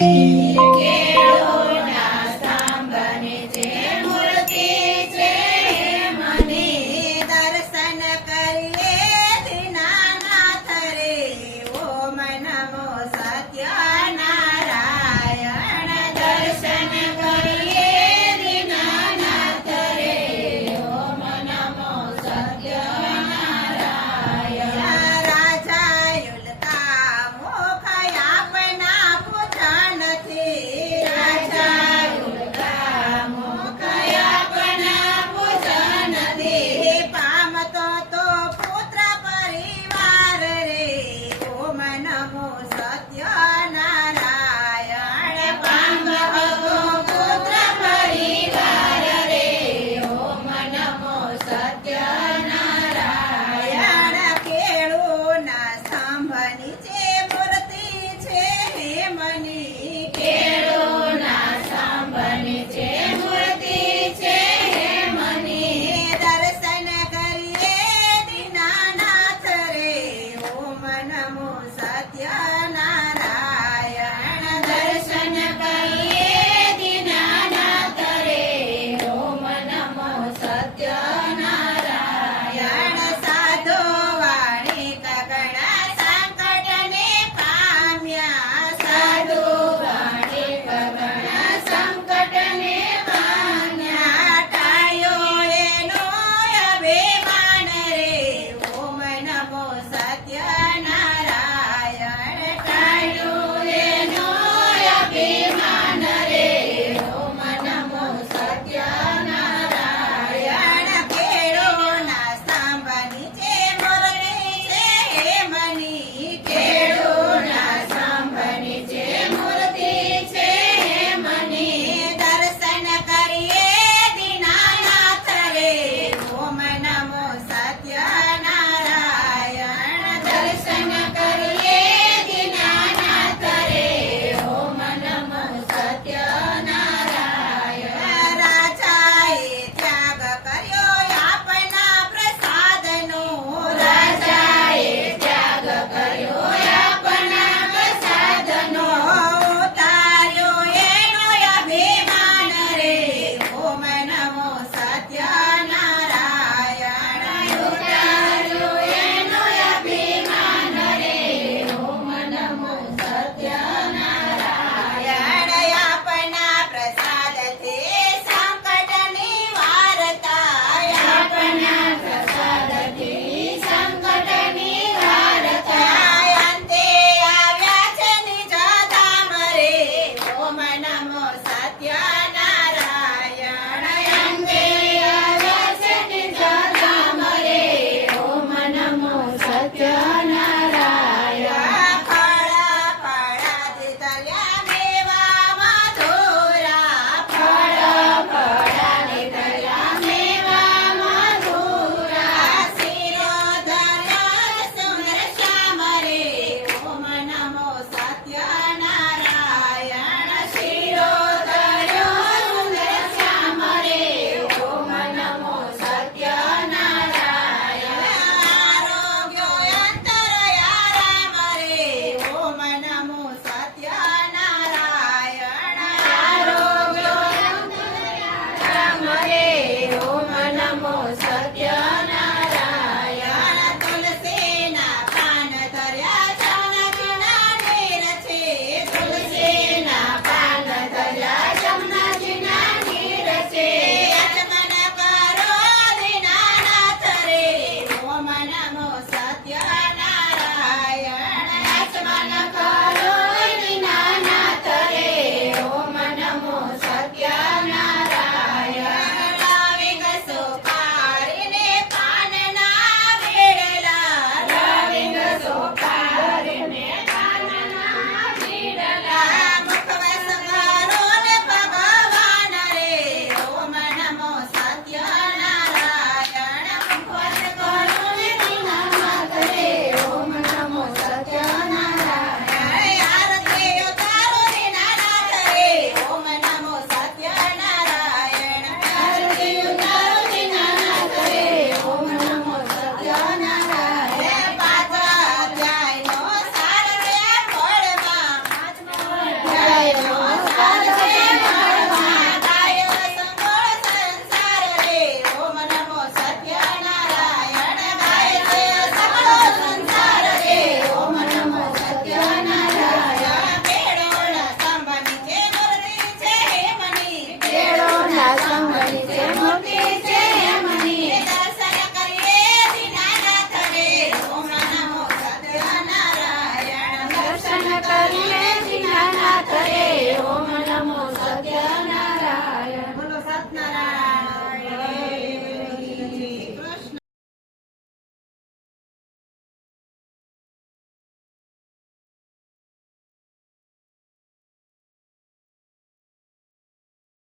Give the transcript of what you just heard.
Johnny. Sadhya.